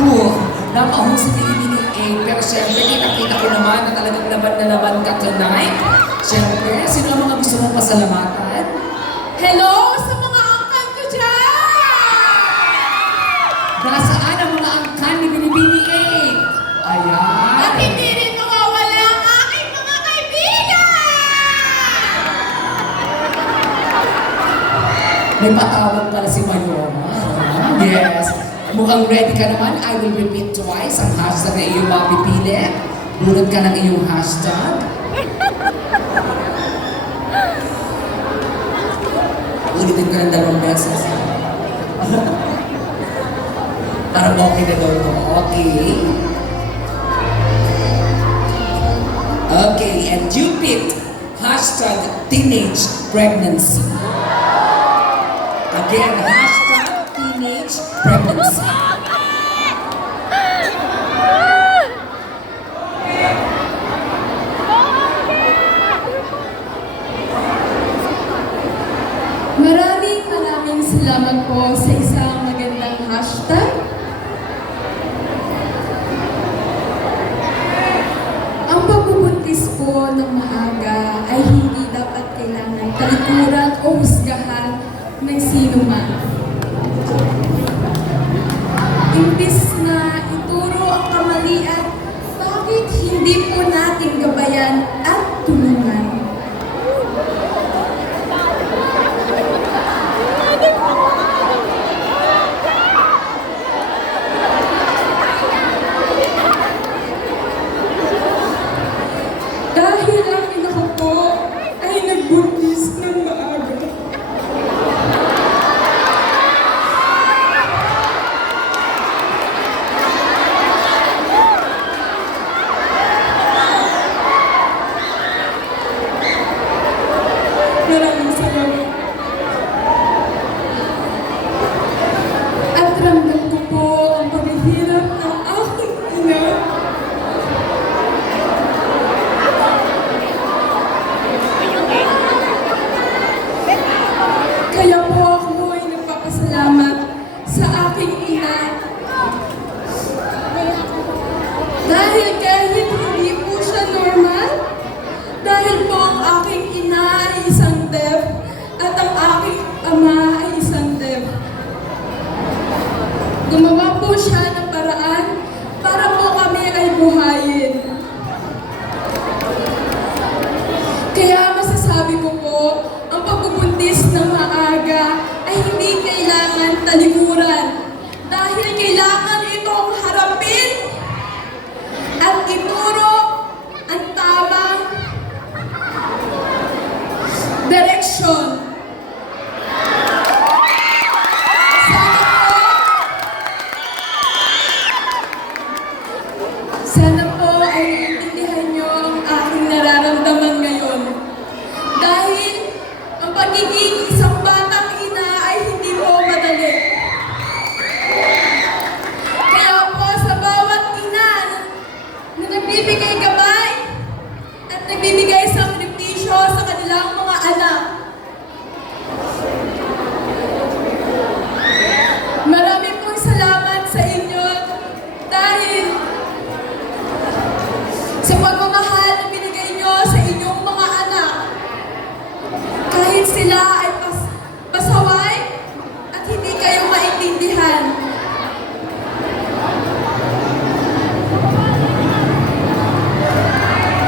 Napahusay ni Ibigay A. Pero syempre, kita-kita ko naman na talagang laban na laban ka tonight. Syempre, sino ang mga gusto mong pasalamatan? Hello sa mga angkan ko dyan! Nasaan ang mga angkan ni Binibini A? Ayan. At hindi rin mawawala ang aking mga kaibigan! May patawag pala si Mayoma. Yes. Mukhang ready ka naman. I will repeat twice ang hashtag na iyong mapipili. Bunod ka ng iyong hashtag. Ulitin ko ng 2 beses. Parang okay na daw ito. Okay. Okay, and you picked hashtag teenage pregnancy. Again, hashtag teenage pregnancy. Maraming salamat po sa isang magandang hashtag. Ang pagbubuntis po ng maaga ay hindi dapat kailangan talikuran o husgahan ng sino man. Imbis na ituro ang kamalian, bakit hindi po natin gabayan at tulungan? Dahil ang ina ko po ay nagbuntis ng maaga. Maraming salamat. At ramdam ko po ang paghihirap ng aking ina. Kaya po ako ay nagpapasalamat sa aking ina. Dahil kahit hindi po siya normal, dahil po ang aking ina ay isang deaf at ang aking ama ay isang deaf. Gumawa po siya ng paraan para po kami ay buhayin. Kaya masasabi ko po, ang pagbubuntis ng maaga ay hindi kailangan talikuran. Dahil kailangan itong harapin at ituro ang tamang direksyon. Sana po ay naiintindihan niyo ang aking nararamdaman ngayon. Dahil ang pagiging isang batang ina ay hindi po madali. Kaya po sa bawat ina na nagbibigay gabay at nagbibigay sakripisyo sa kanilang mga anak. Maraming pong salamat sa inyo dahil sa pagmamahal na binigay nyo sa inyong mga anak. Kahit sila ay pasaway at hindi kayo maintindihan.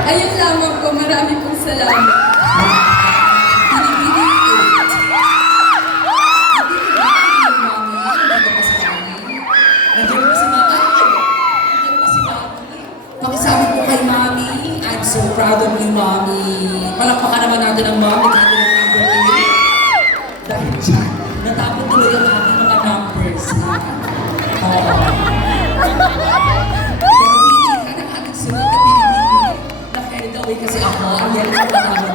Ayun lamang po, marami pong salamat. Binibini A. Nandiyan pa si Mami. Nandiyan pa si Mami. Pakisabi po kay Mami, I'm so proud of you, Mami. Palakpakan naman natin ang Mami. Natin ang number 8. Dahil dyan, natapon tuloy ang aking mga numbers. Oo. Pero pili ka ng ating sunod na pinipili. Dahil daw kasi ako, ang yan ang mga